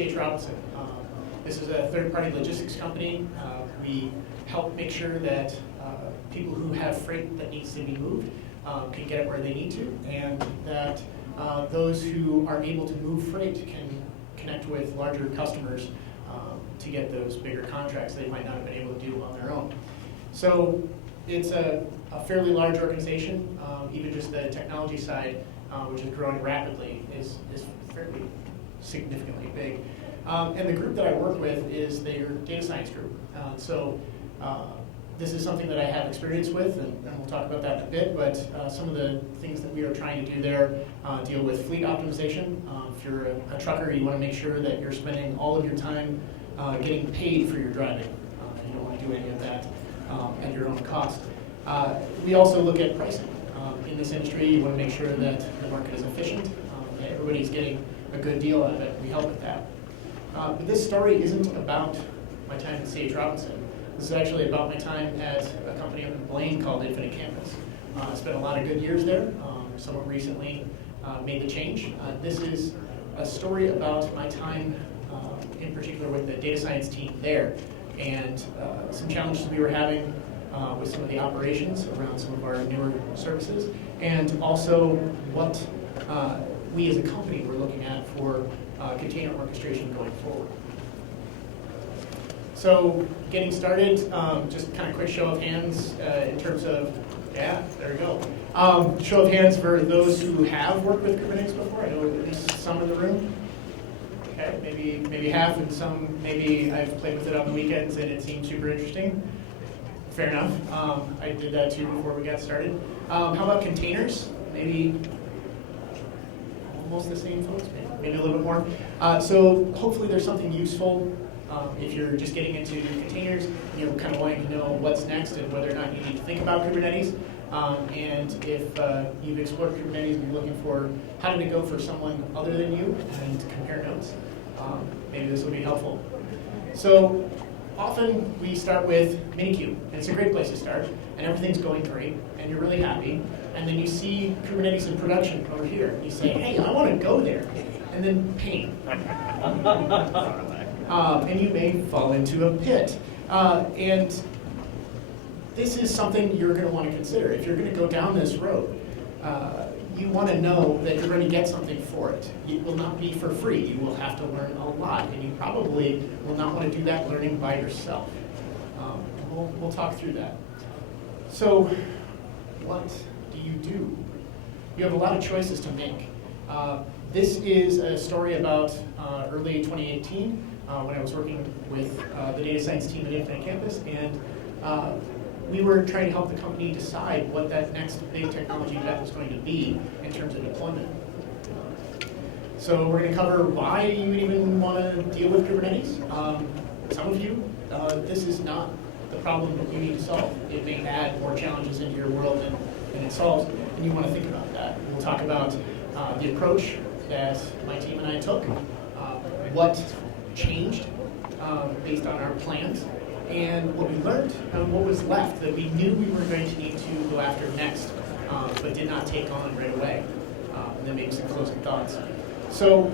C.H. Robinson. This is a third-party logistics company. We help make sure that people who have freight that needs to be moved can get it where they need to, and that those who are able to move freight can connect with larger customers to get those bigger contracts they might not have been able to do on their own. So it's a fairly large organization. Even just the technology side, which is growing rapidly, is fairly significantly big. And the group that I work with is their data science group. This is something that I have experience with, and we'll talk about that in a bit, but some of the things that we are trying to do there deal with fleet optimization. If you're a trucker, you want to make sure that you're spending all of your time getting paid for your driving. You don't want to do any of that at your own cost. We also look at pricing. In this industry, you want to make sure that the market is efficient, that everybody's getting a good deal out of it. We help with that. But this story isn't about my time at C.H. Robinson. This is actually about my time at a company up in Blaine called Infinite Campus. I spent a lot of good years there. Somewhat recently made the change. This is a story about my time in particular with the data science team there, and some challenges we were having with some of the operations around some of our newer services, and also what we as a company were looking at for container orchestration going forward. So getting started, just kind of quick show of hands in terms of, yeah, there we go. Show of hands for those who have worked with Kubernetes before. I know at least some in the room. Okay, maybe half, and some maybe I've played with it on the weekends and it seemed super interesting. Fair enough. I did that too before we got started. How about containers? Maybe almost the same folks, maybe a little bit more. So hopefully there's something useful if you're just getting into containers, kind of wanting to know what's next and whether or not you need to think about Kubernetes. And if you've explored Kubernetes and you're looking for how did it go for someone other than you and compare notes, maybe this will be helpful. So often we start with Minikube, and it's a great place to start, and everything's going great, and you're really happy, and then you see Kubernetes in production over here, and you say, hey, I want to go there, and then pain. And you may fall into a pit. And this is something you're going to want to consider. If you're going to go down this road, you want to know that you're going to get something for it. It will not be for free. You will have to learn a lot, and you probably will not want to do that learning by yourself. We'll talk through that. So what do? You have a lot of choices to make. This is a story about early 2018 when I was working with the data science team at Infinite Campus, and we were trying to help the company decide what that next big technology bet was going to be in terms of deployment. So we're going to cover why you would even want to deal with Kubernetes. Some of you, this is not the problem that you need to solve. It may add more challenges into your world than it solves, and you want to think about that. We'll talk about the approach that my team and I took, what changed based on our plans, and what we learned, and what was left that we knew we were going to need to go after next, but did not take on right away. And then maybe some closing thoughts. So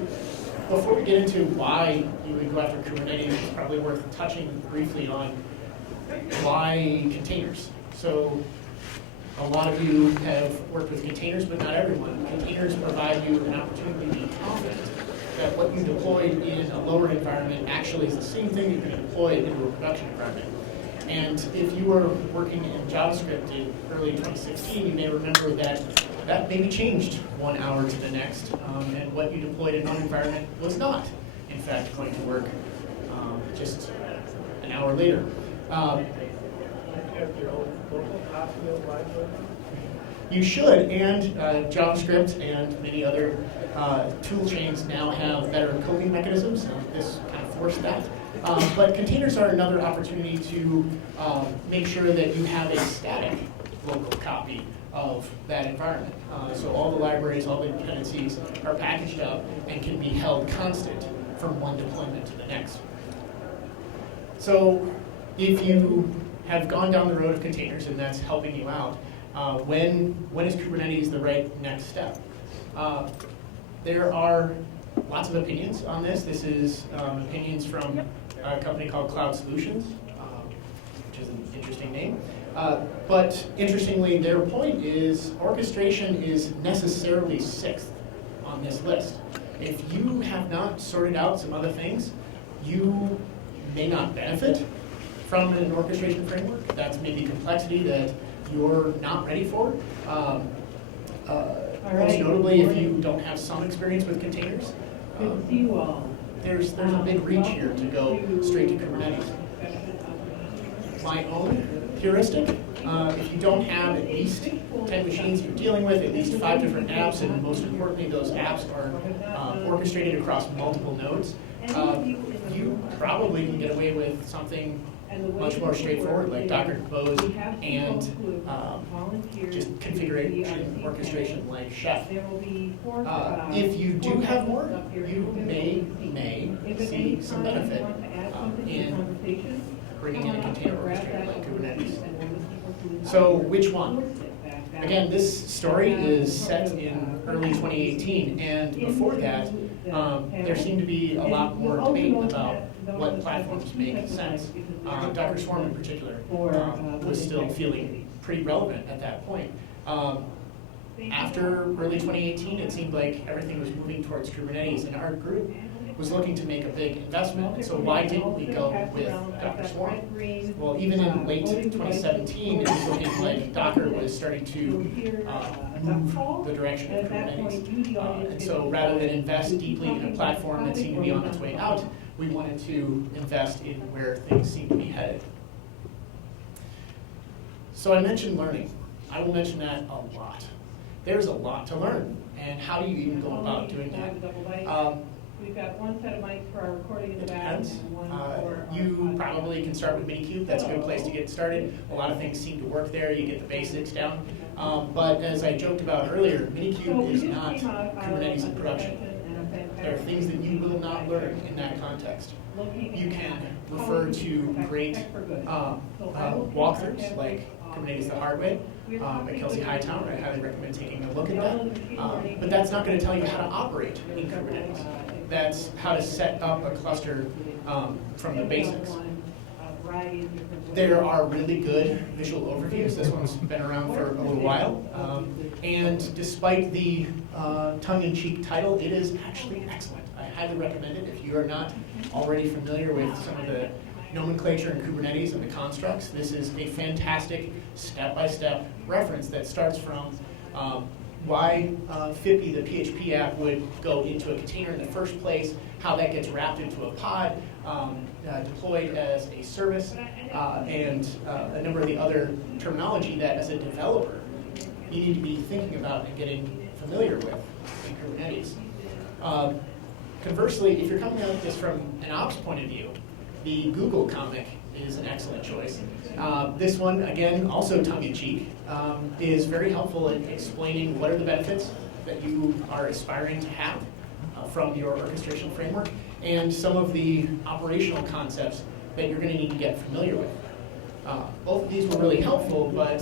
before we get into why you would go after Kubernetes, it's probably worth touching briefly on why containers. So a lot of you have worked with containers, but not everyone. Containers provide you an opportunity to be confident that what you deployed in a lower environment actually is the same thing you can deploy into a production environment. And if you were working in JavaScript in early 2016, you may remember that maybe changed 1 hour to the next, and what you deployed in one environment was not, in fact, going to work just an hour later. You should, and JavaScript and many other tool chains now have better coping mechanisms. This kind of forced that. But containers are another opportunity to make sure that you have a static local copy of that environment. So all the libraries, all the dependencies are packaged up and can be held constant from one deployment to the next. So if you have gone down the road of containers and that's helping you out, when is Kubernetes the right next step? There are lots of opinions on this. This is opinions from a company called Cloud Solutions, which is an interesting name. But interestingly, their point is orchestration is necessarily sixth on this list. If you have not sorted out some other things, you may not benefit from an orchestration framework. That's maybe complexity that you're not ready for. Most notably, if you don't have some experience with containers, there's a big reach here to go straight to Kubernetes. My own heuristic, if you don't have at least 10 machines you're dealing with, at least 5 different apps, and most importantly, those apps are orchestrated across multiple nodes, you probably can get away with something much more straightforward, like Docker Compose and just configuration orchestration like Chef. If you do have more, you may see some benefit in bringing in a container orchestrator like Kubernetes. So which one? Again, this story is set in early 2018, and before that, there seemed to be a lot more debate about what platforms make sense. Docker Swarm in particular was still feeling pretty relevant at that point. After early 2018, it seemed like everything was moving towards Kubernetes, and our group was looking to make a big investment. And so why didn't we go with Docker Swarm? Well, even in late 2017, it was looking like Docker was starting to move the direction of Kubernetes. And so rather than invest deeply in a platform that seemed to be on its way out, we wanted to invest in where things seem to be headed. So I mentioned learning. I will mention that a lot. There's a lot to learn, and how do you even go about doing that? We've got one set of mics for our recording in the back. Depends. You probably can start with Minikube. That's a good place to get started. A lot of things seem to work there. You get the basics down. But as I joked about earlier, Minikube is not Kubernetes in production. There are things that you will not learn in that context. You can refer to great walkthroughs like Kubernetes the Hard Way at Kelsey Hightower. I highly recommend taking a look at that. But that's not going to tell you how to operate in Kubernetes. That's how to set up a cluster from the basics. There are really good visual overviews. This one's been around for a little while. And despite the tongue-in-cheek title, it is actually excellent. I highly recommend it if you are not already familiar with some of the nomenclature in Kubernetes and the constructs. This is a fantastic step-by-step reference that starts from why Fippy, the PHP app, would go into a container in the first place, how that gets wrapped into a pod, deployed as a service, and a number of the other terminology that, as a developer, you need to be thinking about and getting familiar with in Kubernetes. Conversely, if you're coming at this from an ops point of view, the Google comic is an excellent choice. This one, again, also tongue-in-cheek, is very helpful in explaining what are the benefits that you are aspiring to have from your orchestration framework, and some of the operational concepts that you're going to need to get familiar with. Both of these were really helpful, but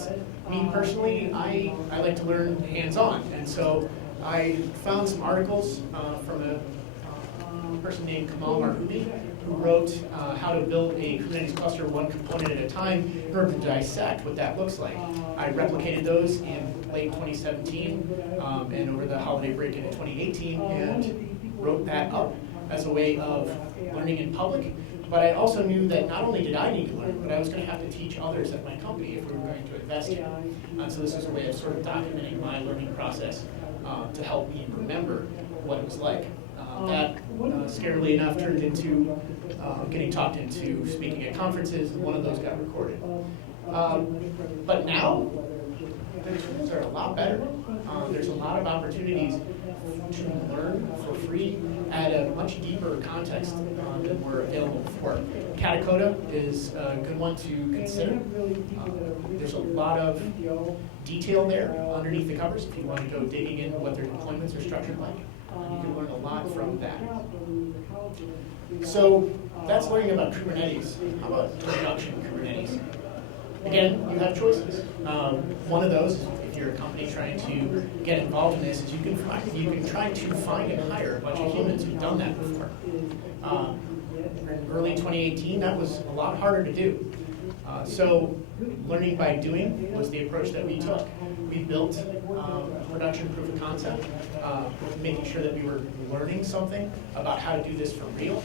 me personally, I like to learn hands-on, and so I found some articles from a person named Kamal Marhoubi, who wrote how to build a Kubernetes cluster one component at a time in order to dissect what that looks like. I replicated those in late 2017 and over the holiday break into 2018, and wrote that up as a way of learning in public. But I also knew that not only did I need to learn, but I was going to have to teach others at my company if we were going to invest in it. So this was a way of sort of documenting my learning process to help me remember what it was like. That, scarily enough, turned into getting talked into speaking at conferences, and one of those got recorded. But now, the tools are a lot better. There's a lot of opportunities to learn for free at a much deeper context than were available before. Katacoda is a good one to consider. There's a lot of detail there underneath the covers if you want to go digging into what their deployments are structured like. You can learn a lot from that. So that's learning about Kubernetes. How about introduction to Kubernetes? Again, you have choices. One of those, if if you're a company trying to get involved in this is you can try to find and hire a bunch of humans who've done that before. In early 2018, that was a lot harder to do. So learning by doing was the approach that we took. We built production proof of concept, making sure that we were learning something about how to do this for real.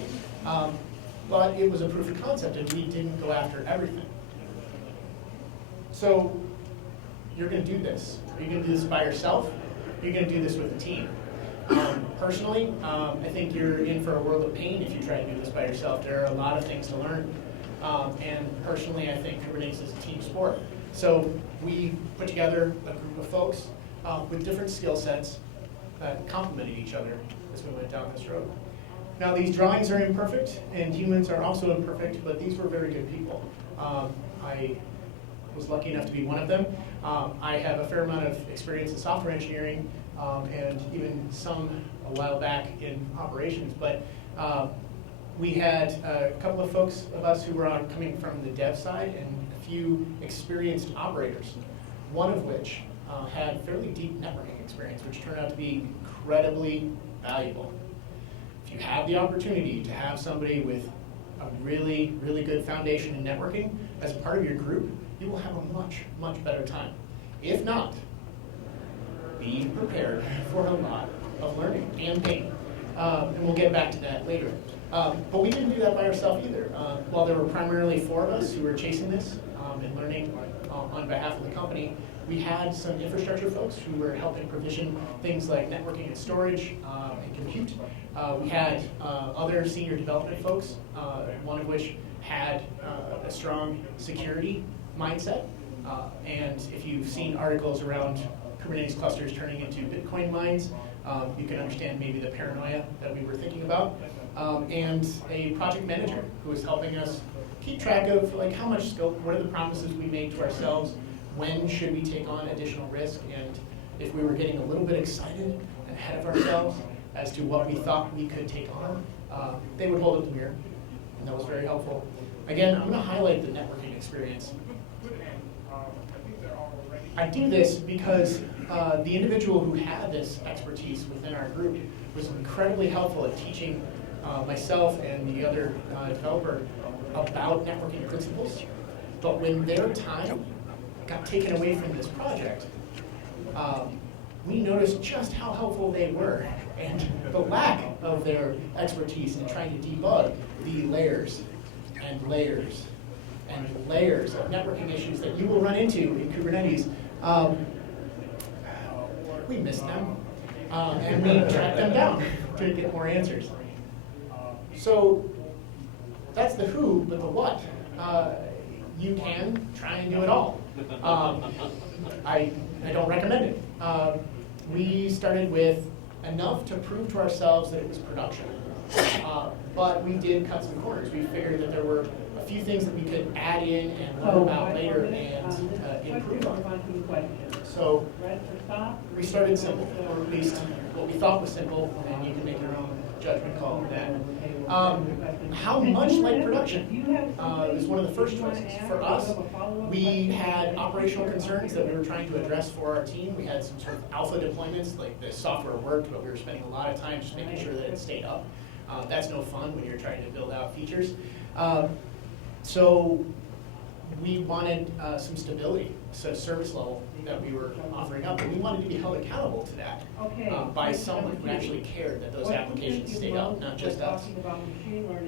But it was a proof of concept, and we didn't go after everything. So you're going to do this. Are you going to do this by yourself? You're going to do this with a team. Personally, I think you're in for a world of pain if you try to do this by yourself. There are a lot of things to learn. And personally, I think Kubernetes is a team sport. So we put together a group of folks with different skill sets that complemented each other as we went down this road. Now, these drawings are imperfect, and humans are also imperfect, but these were very good people. I was lucky enough to be one of them. I have a fair amount of experience in software engineering, and even some a while back in operations, but we had a couple of folks of us who were coming from the dev side and a few experienced operators, one of which had fairly deep networking experience, which turned out to be incredibly valuable. If you have the opportunity to have somebody with a really, really good foundation in networking as part of your group, you will have a much, much better time. If not, be prepared for a lot of learning and pain. And we'll get back to that later. But we didn't do that by ourselves either. While there were primarily 4 of us who were chasing this and learning on behalf of the company, we had some infrastructure folks who were helping provision things like networking and storage and compute. We had other senior development folks, one of which had a strong security mindset. And if you've seen articles around Kubernetes clusters turning into Bitcoin mines, you can understand maybe the paranoia that we were thinking about. And a project manager who was helping us keep track of like how much scope, what are the promises we made to ourselves, when should we take on additional risk, and if we were getting a little bit excited and ahead of ourselves as to what we thought we could take on, they would hold up the mirror, and that was very helpful. Again, I'm going to highlight the networking experience. I do this because the individual who had this expertise within our group was incredibly helpful at teaching myself and the other developer about networking principles. But when their time got taken away from this project, we noticed just how helpful they were and the lack of their expertise in trying to debug the layers and layers and layers of networking issues that you will run into in Kubernetes. We missed them, and we tracked them down to get more answers. So that's the who, but the what. You can try and do it all. I don't recommend it. We started with enough to prove to ourselves that it was production. But we did cut some corners. We figured that there were a few things that we could add in and learn about later and improve on. So we started simple, or at least what we thought was simple, and you can make your own judgment call on that. How much like production is one of the first choices. For us, we had operational concerns that we were trying to address for our team. We had some sort of alpha deployments, like the software worked, but we were spending a lot of time just making sure that it stayed up. That's no fun when you're trying to build out features. So we wanted some stability, so service level that we were offering up, and we wanted to be held accountable to that by someone who actually cared that those applications stayed up, not just us.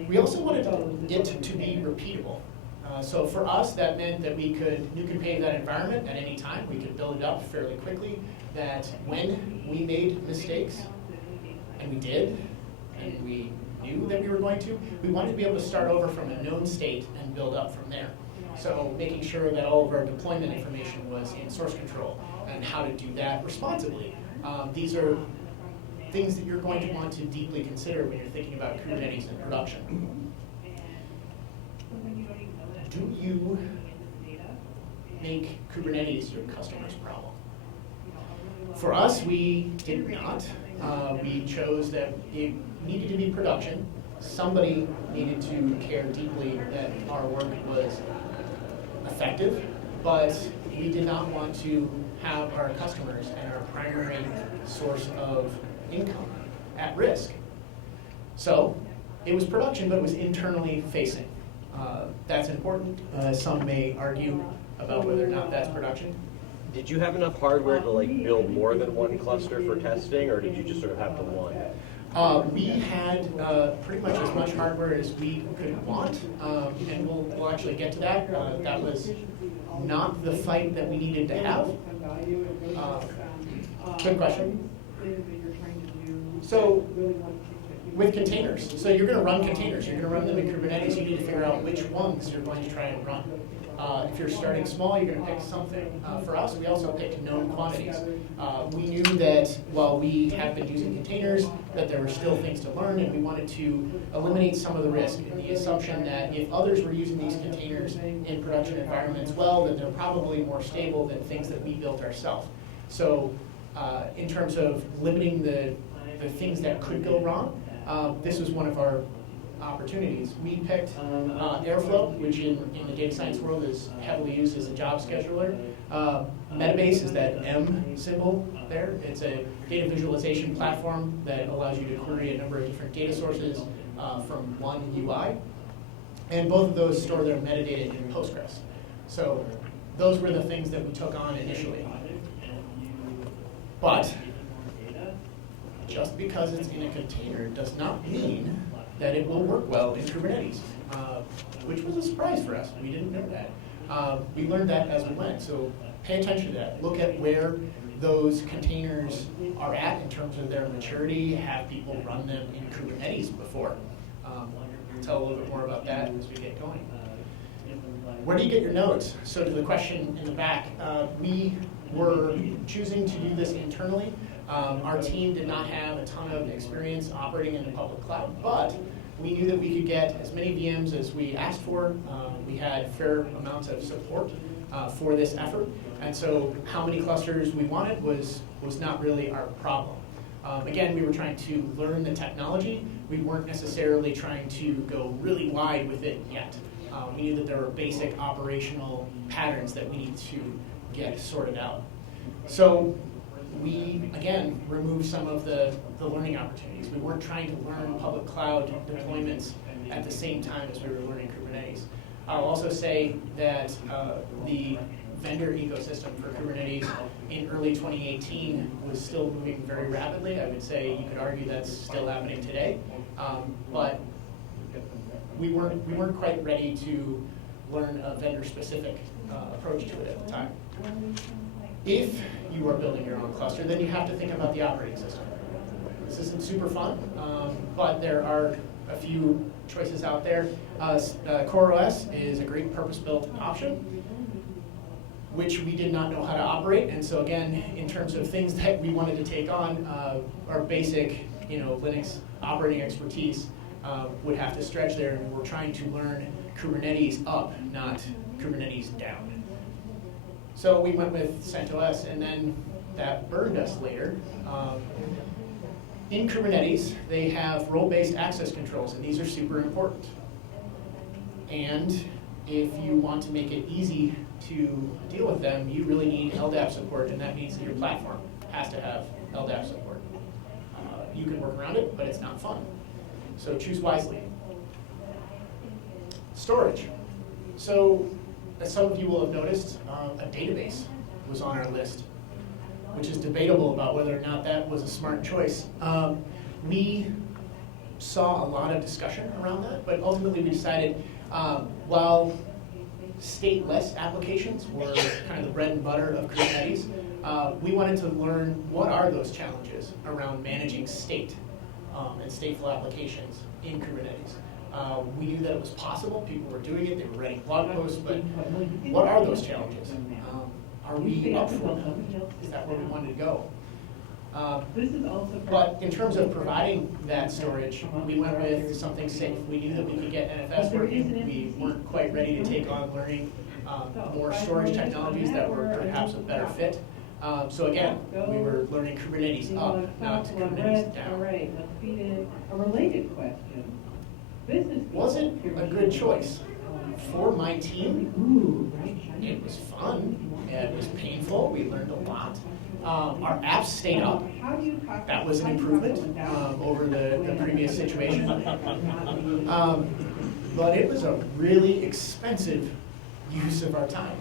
We also wanted it to be repeatable. So for us, that meant that you could pave that environment at any time. We could build it up fairly quickly, that when we made mistakes, and we did, and we knew that we were going to, we wanted to be able to start over from a known state and build up from there. So making sure that all of our deployment information was in source control and how to do that responsibly. These are things that you're going to want to deeply consider when you're thinking about Kubernetes in production. Do you make Kubernetes your customer's problem? For us, we did not. We chose that it needed to be production. Somebody needed to care deeply that our work was effective but we did not want to have our customers and our primary source of income at risk. So it was production, but it was internally facing. That's important. Some may argue about whether or not that's production. Did you have enough hardware to like build more than one cluster for testing, or did you just sort of have the one? We had pretty much as much hardware as we could want, and we'll actually get to that. That was not the fight that we needed to have. Good question. So with containers, so you're going to run containers. You're going to run them in Kubernetes. You need to figure out which ones you're going to try and run. If you're starting small, you're going to pick something. For us, we also picked known quantities. We knew that while we have been using containers, that there were still things to learn, and we wanted to eliminate some of the risk in the assumption that if others were using these containers in production environments well, then they're probably more stable than things that we built ourselves. So in terms of limiting the things that could go wrong, this was one of our opportunities. We picked Airflow, which in the data science world is heavily used as a job scheduler. Metabase is that M symbol there. It's a data visualization platform that allows you to query a number of different data sources from one UI. And both of those store their metadata in Postgres. So those were the things that we took on initially. But just because it's in a container does not mean that it will work well in Kubernetes, which was a surprise for us. We didn't know that. We learned that as we went, so pay attention to that. Look at where those containers are at in terms of their maturity. Have people run them in Kubernetes before? We'll tell a little bit more about that as we get going. Where do you get your nodes? So to the question in the back, we were choosing to do this internally. Our team did not have a ton of experience operating in the public cloud, but we knew that we could get as many VMs as we asked for. We had fair amounts of support for this effort, and so how many clusters we wanted was not really our problem. Again, we were trying to learn the technology. We weren't necessarily trying to go really wide with it yet. We knew that there were basic operational patterns that we need to get sorted out. So we, again, removed some of the learning opportunities. We weren't trying to learn public cloud deployments at the same time as we were learning Kubernetes. I'll also say that the vendor ecosystem for Kubernetes in early 2018 was still moving very rapidly. I would say you could argue that's still happening today. But we weren't quite ready to learn a vendor-specific approach to it at the time. If you are building your own cluster, then you have to think about the operating system. This isn't super fun, but there are a few choices out there. CoreOS is a great purpose-built option, which we did not know how to operate. And so again, in terms of things that we wanted to take on, our basic Linux operating expertise would have to stretch there, and we're trying to learn Kubernetes up, not Kubernetes down. So we went with CentOS, and then that burned us later. In Kubernetes, they have role-based access controls, and these are super important. And if you want to make it easy to deal with them, you really need LDAP support, and that means that your platform has to have LDAP support. You can work around it, but it's not fun. So choose wisely. Storage. So as some of you will have noticed, a database was on our list, which is debatable about whether or not that was a smart choice. We saw a lot of discussion around that, but ultimately we decided while stateless applications were kind of the bread and butter of Kubernetes, we wanted to learn what are those challenges around managing state and stateful applications in Kubernetes. We knew that it was possible. People were doing it. They were writing blog posts. But what are those challenges? Are we up for them? Is that where we wanted to go? But in terms of providing that storage, we went with something safe. We knew that we could get NFS working. We weren't quite ready to take on learning more storage technologies that were perhaps a better fit. So again, we were learning Kubernetes up, not Kubernetes down. All right, let's feed in a related question. Was it a good choice For my team, it was fun. It was painful. We learned a lot. Our apps stayed up. That was an improvement over the previous situation. But it was a really expensive use of our time.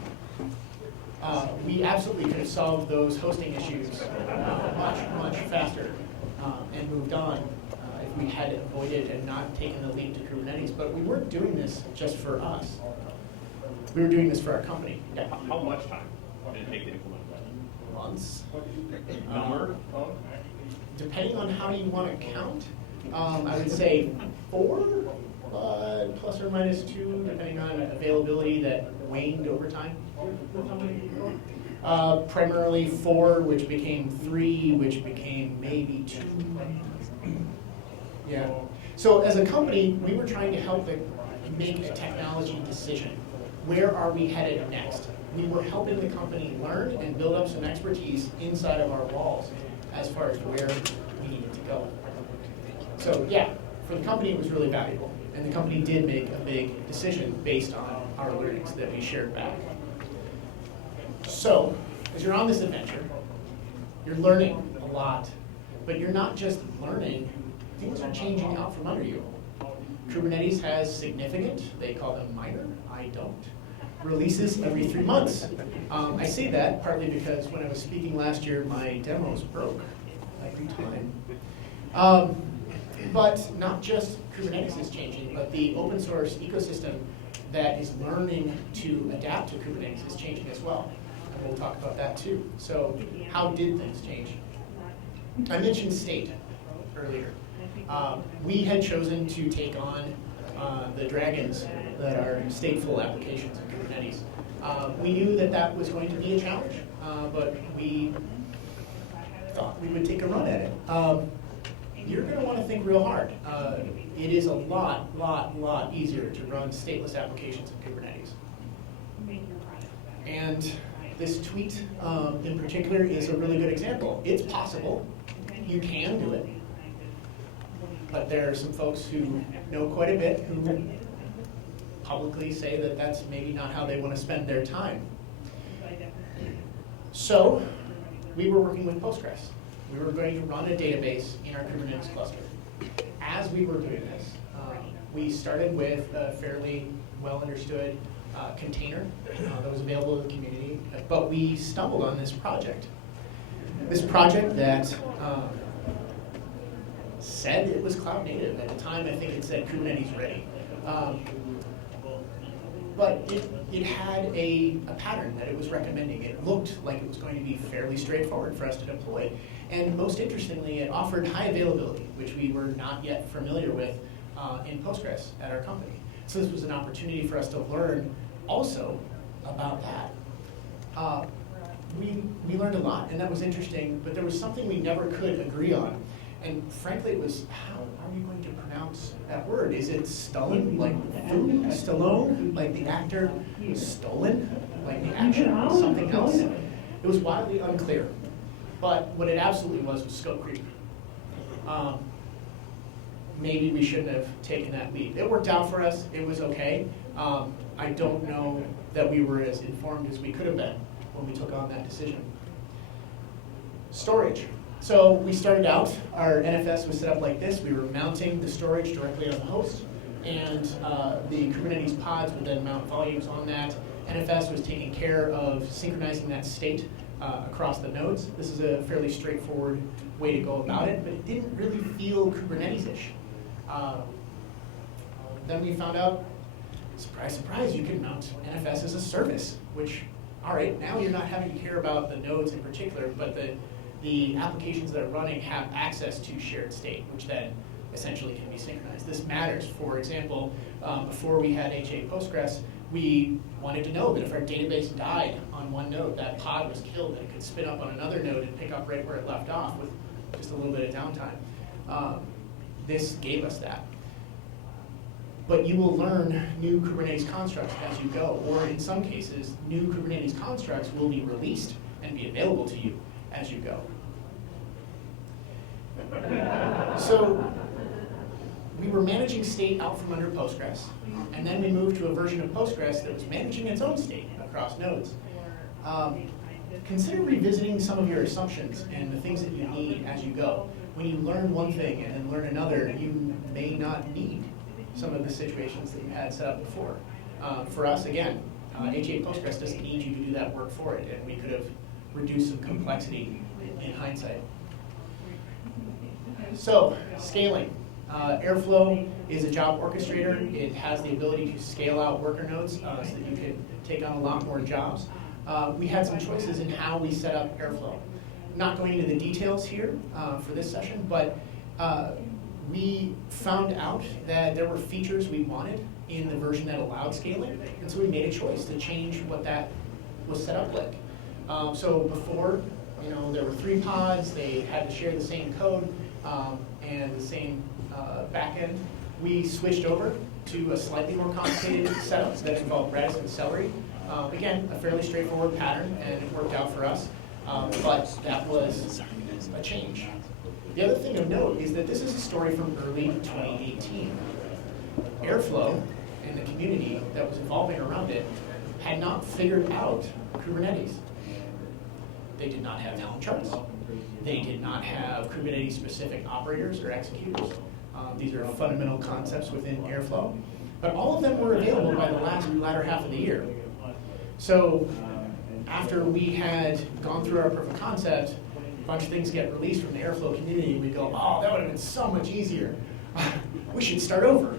We absolutely could have solved those hosting issues much faster and moved on if we had avoided and not taken the leap to Kubernetes. But we weren't doing this just for us. We were doing this for our company. Yeah. How much time did it take to implement that? Months. Number? Depending on how you want to count, I would say 4, plus or minus 2, depending on availability that waned over time. Primarily 4, which became 3, which became maybe 2. Yeah. So as a company, we were trying to help make a technology decision. Where are we headed next? We were helping the company learn and build up some expertise inside of our walls as far as where we needed to go. So yeah, for the company it was really valuable. And the company did make a big decision based on our learnings that we shared back. So, as you're on this adventure, you're learning a lot, but you're not just learning, things are changing out from under you. Kubernetes has significant, they call them minor, I don't, releases every 3 months. I say that partly because when I was speaking last year, my demos broke every time. But not just Kubernetes is changing, but the open source ecosystem that is learning to adapt to Kubernetes is changing as well. And we'll talk about that too. So how did things change? I mentioned state earlier. We had chosen to take on the dragons that are stateful applications in Kubernetes. We knew that that was going to be a challenge, but we thought we would take a run at it. You're going to want to think real hard. It is a lot easier to run stateless applications in Kubernetes. And this tweet in particular is a really good example. It's possible. You can do it. But there are some folks who know quite a bit who publicly say that that's maybe not how they want to spend their time. So we were working with Postgres. We were going to run a database in our Kubernetes cluster. As we were doing this, we started with a fairly well understood container that was available to the community, but we stumbled on this project. This project that said it was cloud native. At the time, I think it said Kubernetes ready. But it had a pattern that it was recommending. It looked like it was going to be fairly straightforward for us to deploy. And most interestingly, it offered high availability, which we were not yet familiar with in Postgres at our company. So this was an opportunity for us to learn also about that. We learned a lot, and that was interesting, but there was something we never could agree on. And frankly, it was, how are you going to pronounce that word? Is it Stallone, like food? Stallone, like the actor? Stolen, like the action? Something else? It was wildly unclear. But what it absolutely was scope creep. Maybe we shouldn't have taken that leap. It worked out for us. It was okay. I don't know that we were as informed as we could have been when we took on that decision. Storage. So we started out, our NFS was set up like this. We were mounting the storage directly on the host, and the Kubernetes pods would then mount volumes on that. NFS was taking care of synchronizing that state across the nodes. This is a fairly straightforward way to go about it, but it didn't really feel Kubernetes-ish. Then we found out, surprise, surprise, you can mount NFS as a service, which, all right, now you're not having to care about the nodes in particular, but the applications that are running have access to shared state, which then essentially can be synchronized. This matters. For example, before we had HA Postgres, we wanted to know that if our database died on one node, that pod was killed, and it could spin up on another node and pick up right where it left off with just a little bit of downtime. This gave us that. But you will learn new Kubernetes constructs as you go, or in some cases, new Kubernetes constructs will be released and be available to you as you go. So we were managing state out from under Postgres, and then we moved to a version of Postgres that was managing its own state across nodes. Consider revisiting some of your assumptions and the things that you need as you go. When you learn one thing and then learn another, you may not need some of the situations that you had set up before. For us, again, H8 Postgres doesn't need you to do that work for it, and we could have reduced some complexity in hindsight. So, scaling. Airflow is a job orchestrator. It has the ability to scale out worker nodes so that you can take on a lot more jobs. We had some choices in how we set up Airflow. Not going into the details here for this session, but we found out that there were features we wanted in the version that allowed scaling, and so we made a choice to change what that was set up like. So before, there were 3 pods, they had to share the same code and the same backend. We switched over to a slightly more complicated setup that involved Redis and Celery. Again, a fairly straightforward pattern, and it worked out for us, but that was a change. The other thing of note is that this is a story from early 2018. Airflow and the community that was evolving around it had not figured out Kubernetes. They did not have Helm charts. They did not have Kubernetes-specific operators or executors. These are fundamental concepts within Airflow. But all of them were available by the latter half of the year. So after we had gone through our proof of concept, a bunch of things get released from the Airflow community, and we go, oh, that would have been so much easier. We should start over.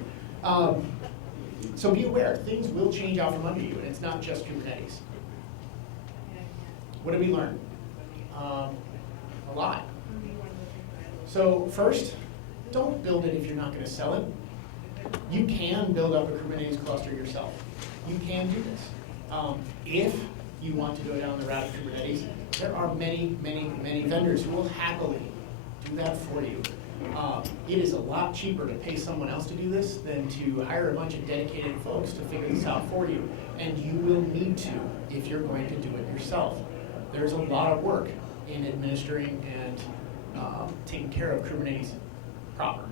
So be aware, things will change out from under you, and it's not just Kubernetes. What did we learn? A lot. So first, don't build it if you're not going to sell it. You can build up a Kubernetes cluster yourself. You can do this. If you want to go down the route of Kubernetes, there are many, many, many vendors who will happily do that for you. It is a lot cheaper to pay someone else to do this than to hire a bunch of dedicated folks to figure this out for you. And you will need to if you're going to do it yourself. There's a lot of work in administering and taking care of Kubernetes proper.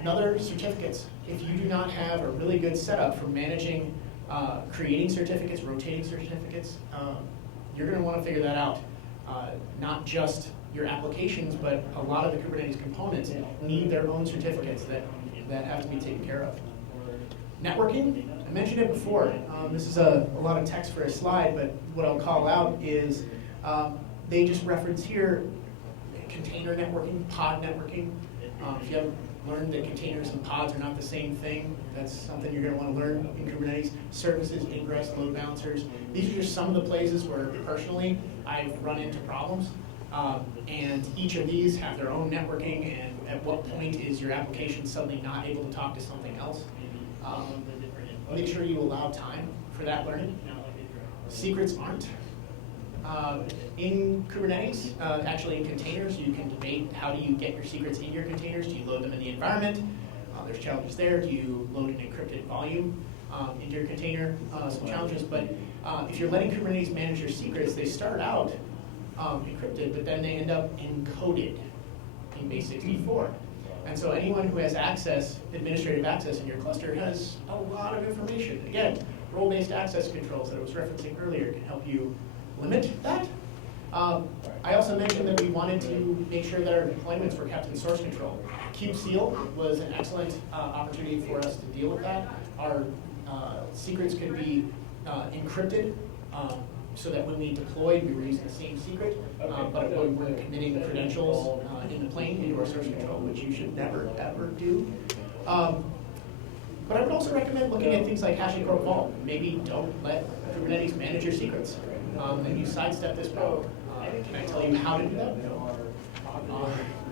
Another, certificates. If you do not have a really good setup for managing, creating certificates, rotating certificates, you're going to want to figure that out. Not just your applications, but a lot of the Kubernetes components need their own certificates that have to be taken care of. Networking, I mentioned it before. This is a lot of text for a slide, but what I'll call out is they just reference here container networking, pod networking. If you haven't learned that containers and pods are not the same thing, that's something you're going to want to learn in Kubernetes. Services, ingress, load balancers. These are just some of the places where personally I've run into problems. And each of these have their own networking, and at what point is your application suddenly not able to talk to something else? Make sure you allow time for that learning. Secrets aren't. In Kubernetes, actually in containers, you can debate how do you get your secrets in your containers. Do you load them in the environment? There's challenges there. Do you load an encrypted volume into your container? Some challenges, but if you're letting Kubernetes manage your secrets, they start out encrypted, but then they end up encoded in base 64. And so anyone who has access, administrative access in your cluster has a lot of information. Again, role-based access controls that I was referencing earlier can help you limit that. I also mentioned that we wanted to make sure that our deployments were kept in source control. KubeSeal was an excellent opportunity for us to deal with that. Our secrets could be encrypted so that when we deployed, we were using the same secret, but we weren't committing the credentials in the plane into our source control, which you should never, ever do. But I would also recommend looking at things like HashiCorp Vault. Maybe don't let Kubernetes manage your secrets. And you sidestep this problem. Can I tell you how to do that? No.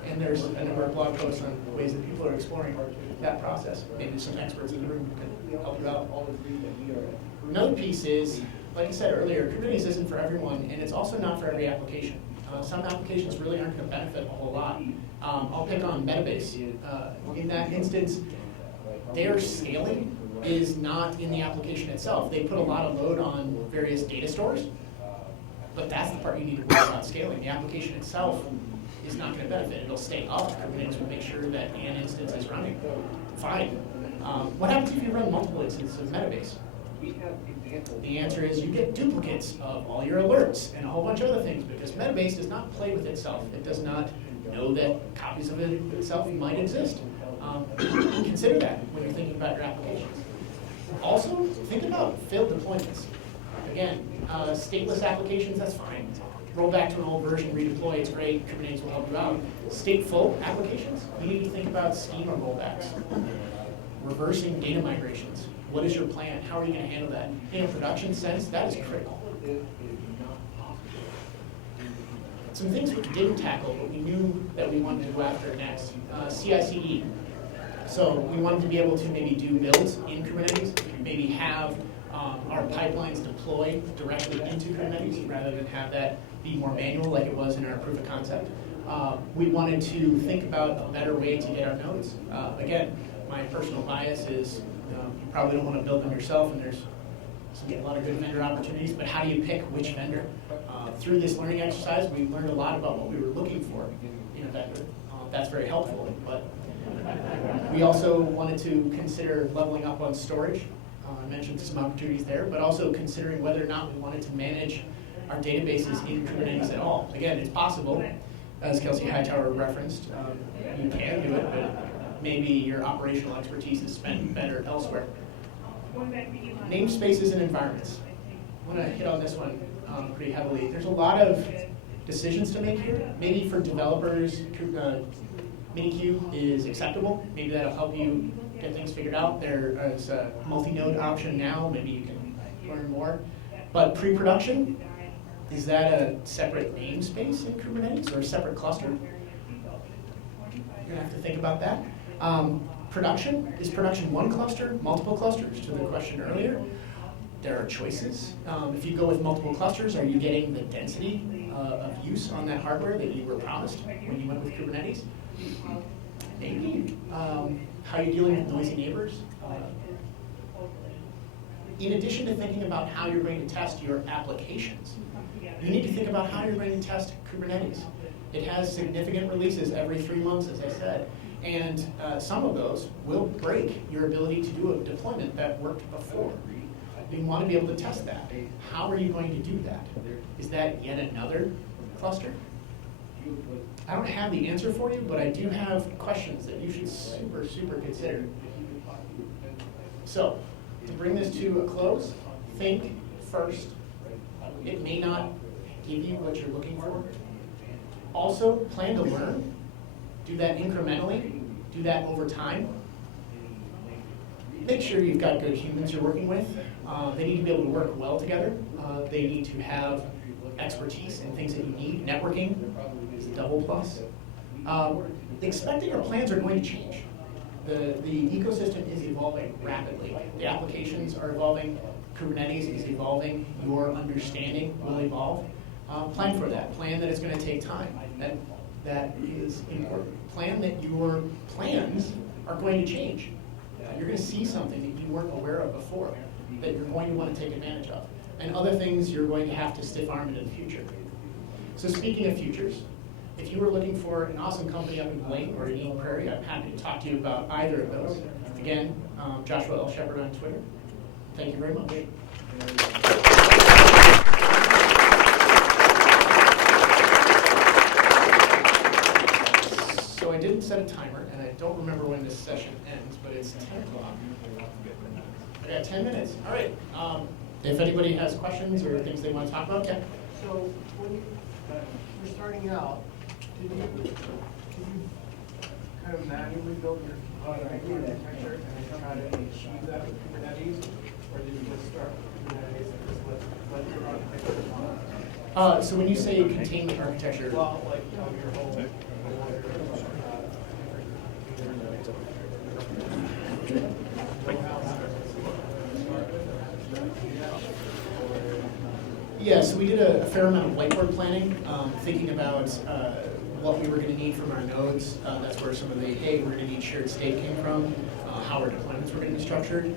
And there's a number of blog posts on ways that people are exploring that process. Maybe some experts in the room can help you out. Another piece is, like I said earlier, Kubernetes isn't for everyone, and it's also not for every application. Some applications really aren't going to benefit a whole lot. I'll pick on Metabase. In that instance, their scaling is not in the application itself. They put a lot of load on various data stores, but that's the part you need to worry about scaling. The application itself is not going to benefit. It'll stay up. Kubernetes will make sure that an instance is running. Fine. What happens if you run multiple instances of Metabase? The answer is you get duplicates of all your alerts and a whole bunch of other things because Metabase does not play with itself. It does not know that copies of it itself might exist. Consider that when you're thinking about your applications. Also, think about failed deployments. Again, stateless applications, that's fine. Roll back to an old version, redeploy, it's great, Kubernetes will help you out. Stateful applications, you need to think about schema rollbacks. Reversing data migrations. What is your plan? How are you going to handle that? In a production sense, that is critical. Some things we didn't tackle, but we knew that we wanted to go after next. CI/CD. So we wanted to be able to maybe do builds in Kubernetes, maybe have our pipelines deploy directly into Kubernetes rather than have that be more manual like it was in our proof of concept. We wanted to think about a better way to get our nodes. Again, my personal bias is you probably don't want to build them yourself, and there's a lot of good vendor opportunities, but how do you pick which vendor? Through this learning exercise, we learned a lot about what we were looking for in a vendor. That's very helpful, but we also wanted to consider leveling up on storage. I mentioned some opportunities there, but also considering whether or not we wanted to manage our databases in Kubernetes at all. Again, it's possible, as Kelsey Hightower referenced, you can do it, but maybe your operational expertise is spent better elsewhere. Namespaces and environments. I want to hit on this one pretty heavily. There's a lot of decisions to make here. Maybe for developers, Minikube is acceptable. Maybe that'll help you get things figured out. There is a multi-node option now. Maybe you can learn more. But pre-production, is that a separate namespace in Kubernetes or a separate cluster? You're going to have to think about that. Production, is production one cluster, multiple clusters? To the question earlier, there are choices. If you go with multiple clusters, are you getting the density of use on that hardware that you were promised when you went with Kubernetes? Maybe. How are you dealing with noisy neighbors? In addition to thinking about how you're going to test your applications, you need to think about how you're going to test Kubernetes. It has significant releases every 3 months, as I said. And some of those will break your ability to do a deployment that worked before. You want to be able to test that. How are you going to do that? Is that yet another cluster? I don't have the answer for you, but I do have questions that you should super consider. So, to bring this to a close, think first. It may not give you what you're looking for. Also, plan to learn. Do that incrementally. Do that over time. Make sure you've got good humans you're working with. They need to be able to work well together. They need to have expertise in things that you need. Networking is a double plus. Expecting our plans are going to change. The ecosystem is evolving rapidly. The applications are evolving. Kubernetes is evolving. Your understanding will evolve. Plan for that. Plan that it's going to take time. That is important. Plan that your plans are going to change. You're going to see something that you weren't aware of before that you're going to want to take advantage of. And other things you're going to have to stiff arm into the future. So speaking of futures, if you were looking for an awesome company up in Blaine or in Eden Prairie, I'm happy to talk to you about either of those. Again, Joshua L. Shepard on Twitter. Thank you very much. So I didn't set a timer, and I don't remember when this session ends, but it's 10 o'clock. I got 10 minutes. All right. If anybody has questions or things they want to talk about, yeah. So when you were starting out, did you kind of manually build your architecture and then try to achieve that with Kubernetes, or did you just start with Kubernetes and just let your architecture follow? So when you say containment architecture, Well, like your whole yeah, so we did a fair amount of whiteboard planning, thinking about what we were going to need from our nodes. That's where some of the, hey, we're going to need shared state came from, how our deployments were going to be structured.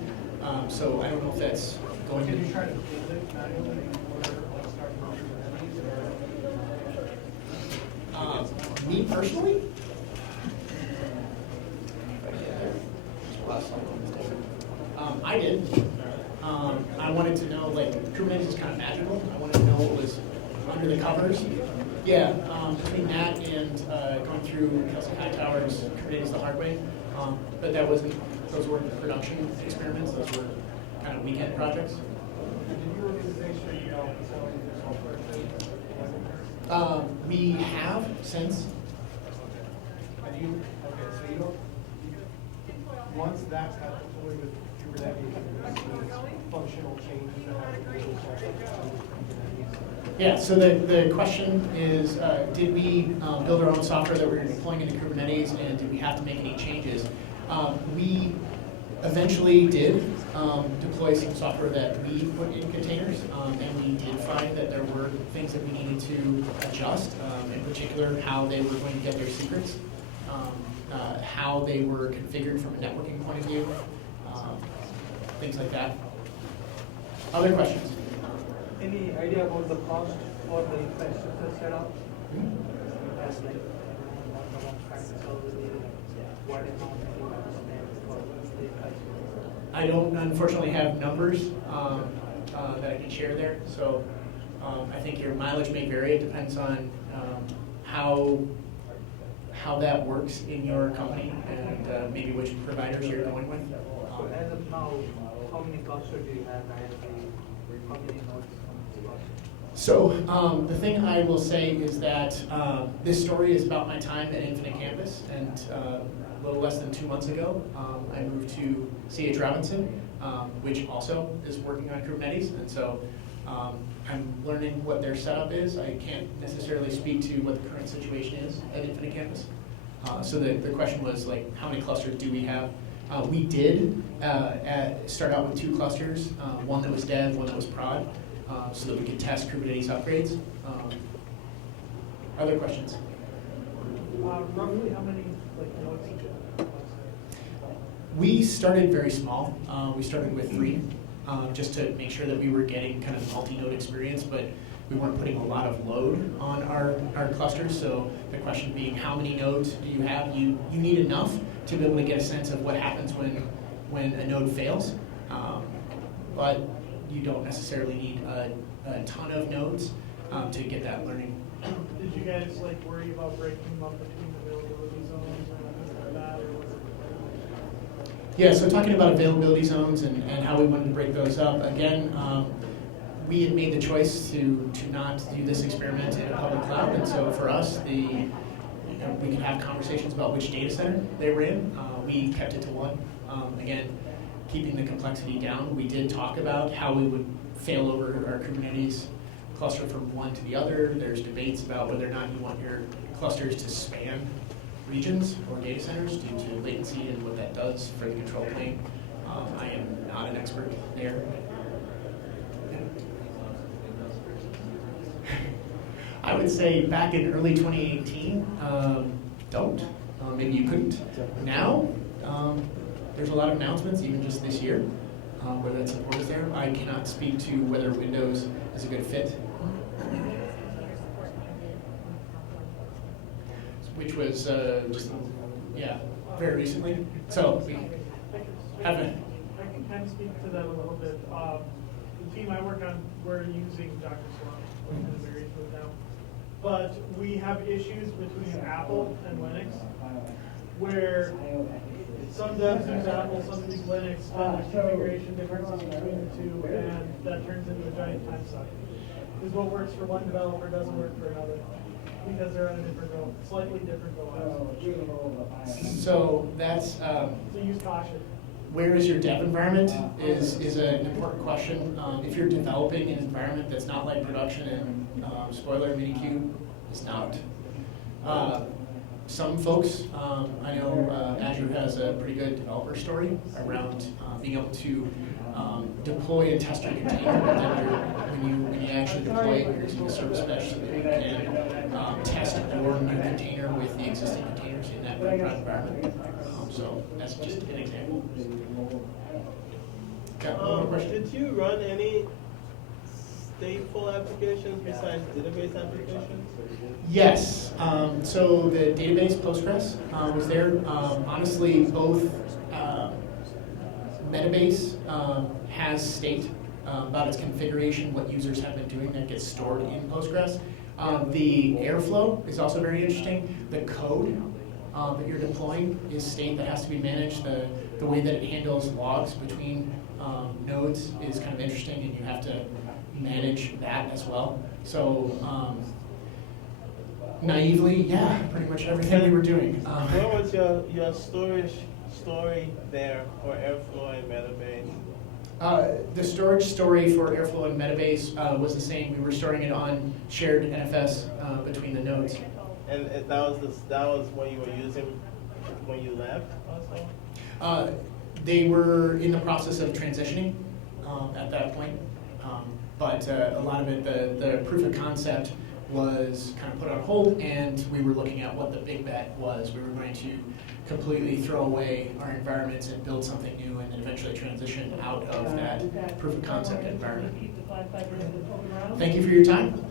So I don't know if that's going Did you to... try to build it manually in order to start from Kubernetes? Me personally? I did. I wanted to know, like, Kubernetes is kind of magical. I wanted to know what was under the covers. Yeah, between that and going through Kelsey Hightower's Kubernetes the hard way. But that wasn't, those weren't production experiments, those were kind of weekend projects. Did your organization sell your software? We have since. And you, okay, so you don't, once that's got deployed with Kubernetes, functional changes that have to do with Kubernetes. Yeah, so the question is, did we build our own software that we were deploying into Kubernetes, and did we have to make any changes? We eventually did deploy some software that we put in containers, and we did find that there were things that we needed to adjust, in particular how they were going to get their secrets, how they were configured from a networking point of view, things like that. Other questions? Any idea about the cost for the infrastructure setup? As like, what amount you have spent for the infrastructure? I don't unfortunately have numbers that I can share there, so I think your mileage may vary. It depends on how that works in your company and maybe which providers you're going with. So as of now, how many clusters do you have? How many nodes? So the thing I will say is that this story is about my time at Infinite Campus, and a little less than 2 months ago, I moved to C.H. Robinson, which also is working on Kubernetes, and so I'm learning what their setup is. I can't necessarily speak to what the current situation is at Infinite Campus. So the question was, like, how many clusters do we have? We did start out with 2 clusters, one that was dev, one that was prod, so that we could test Kubernetes upgrades. Other questions? Roughly how many nodes? We started very small. We started with 3, just to make sure that we were getting kind of multi-node experience, but we weren't putting a lot of load on our clusters. So the question being, how many nodes do you have? You need enough to be able to get a sense of what happens when a node fails, but you don't necessarily need a ton of nodes to get that learning. Did you guys worry about breaking them up between availability zones or anything like that, or was it? Yeah, so talking about availability zones and how we wanted to break those up, again, we had made the choice to not do this experiment in a public cloud, and so for us, we could have conversations about which data center they were in. We kept it to 1. Again, keeping the complexity down. We did talk about how we would fail over our Kubernetes cluster from one to the other. There's debates about whether or not you want your clusters to span regions or data centers due to latency and what that does for the control plane. I am not an expert there. I would say back in early 2018, don't. Maybe you couldn't. Now, there's a lot of announcements, even just this year, where that support is there. I cannot speak to whether Windows is a good fit, which was just, yeah, very recently. So we have a. I can kind of speak to that a little bit. The team I work on, we're using Dr. Slump, which is very good now. But we have issues between Apple and Linux, where some devs use Apple, some use Linux, and there's configuration differences between the two, and that turns into a giant time suck. Because what works for one developer doesn't work for another, because they're on a different slightly different OS. So that's. So use caution. Where is your dev environment is an important question. If you're developing an environment that's not like production and spoiler Minikube is not. Some folks, I know Azure has a pretty good developer story around being able to deploy and test your container, but then when you actually deploy it, you're using a service mesh so that you can test your new container with the existing containers in that prod environment. So that's just an example. Okay, one more question. Did you run any stateful applications besides database applications? Yes, so the database Postgres was there. Honestly, both Metabase has state about its configuration, what users have been doing that gets stored in Postgres. The Airflow is also very interesting. The code that you're deploying is state that has to be managed. The way that it handles logs between nodes is kind of interesting, and you have to manage that as well. So naively, yeah, pretty much everything we were doing. What was your storage story there for Airflow and Metabase? The storage story for Airflow and Metabase was the same. We were storing it on shared NFS between the nodes. And that was what you were using when you left also? They were in the process of transitioning at that point, but a lot of it, the proof of concept was kind of put on hold, and we were looking at what the big bet was. We were going to completely throw away our environments and build something new, and then eventually transition out of that proof of concept environment. Thank you for your time.